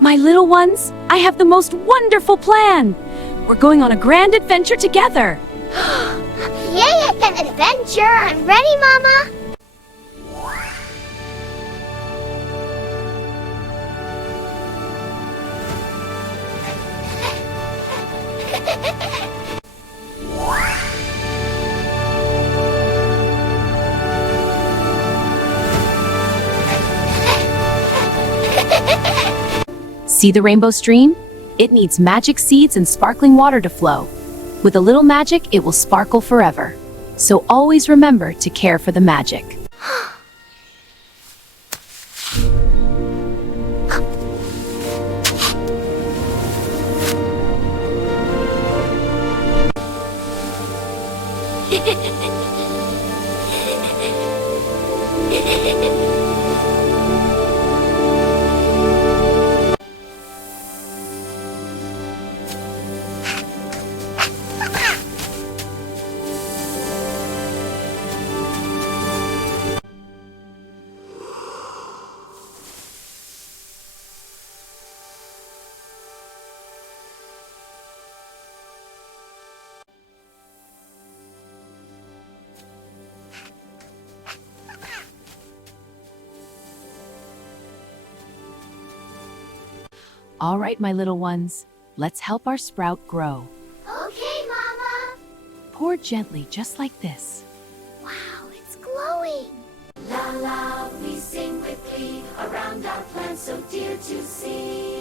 My little ones, I have the most wonderful plan. We're going on a grand adventure together. Yay, an adventure! I'm ready, Mama! See the rainbow stream? It needs magic seeds and sparkling water to flow. With a little magic, it will sparkle forever. So always remember to care for the magic. All right, my little ones, let's help our sprout grow. Okay, Mama! Pour gently, just like this. Wow, it's glowing! La la, we sing with glee around our plant so dear to see.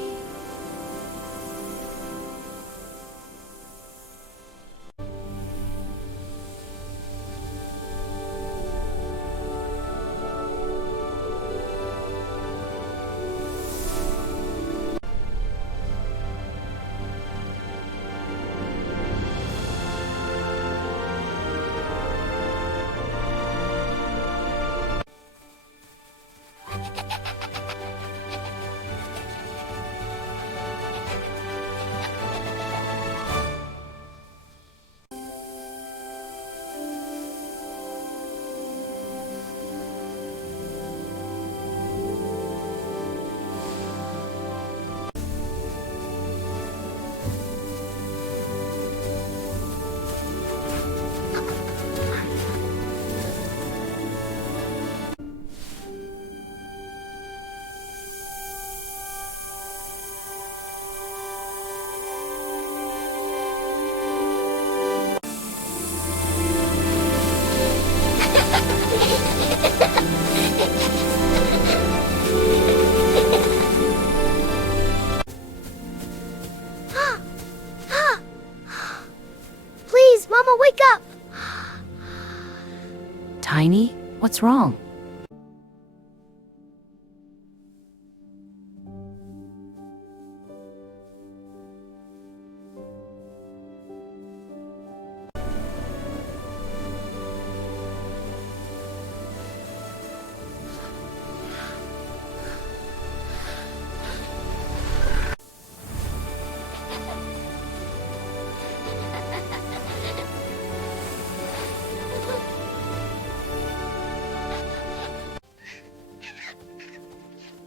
Please, Mama, wake up! Tiny, what's wrong?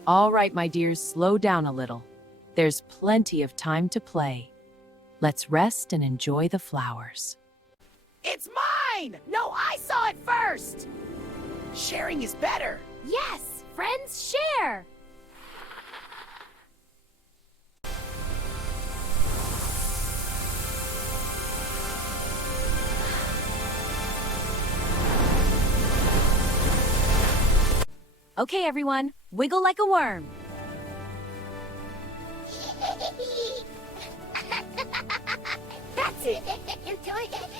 All right, my dears, slow down a little. There's plenty of time to play. Let's rest and enjoy the flowers. It's mine! No, I saw it first! Sharing is better. Yes, friends share! Okay, everyone, wiggle like a worm. That's it! You're doing it!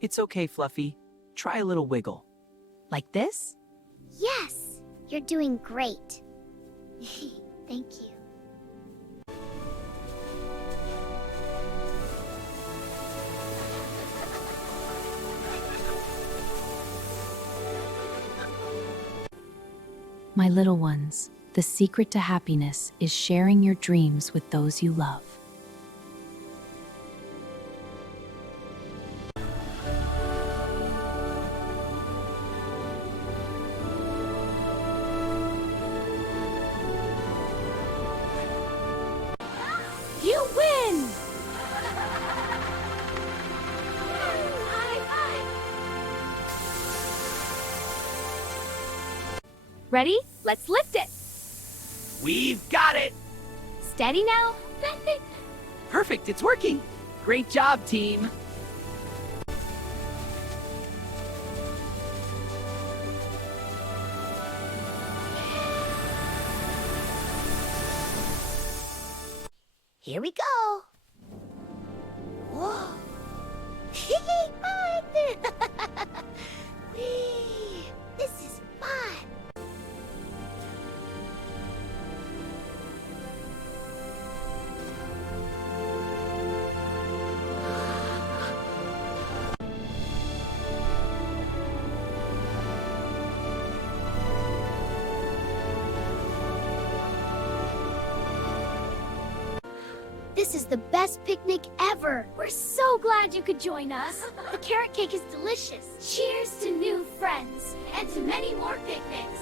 It's okay, Fluffy. Try a little wiggle. Like this? Yes, you're doing great. Thank you. My little ones, the secret to happiness is sharing your dreams with those you love. You win! Ready? Let's lift it. We've got it! Steady now. Perfect, it's working! Great job, team! Here we go. Whoa. Whee! This is fun. This is the best picnic ever. We're so glad you could join us. The carrot cake is delicious. Cheers to new friends and to many more picnics.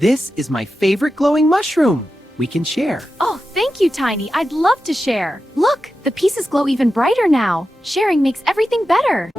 This is my favorite glowing mushroom. We can share. Oh, thank you, Tiny. I'd love to share. Look, the pieces glow even brighter now. Sharing makes everything better.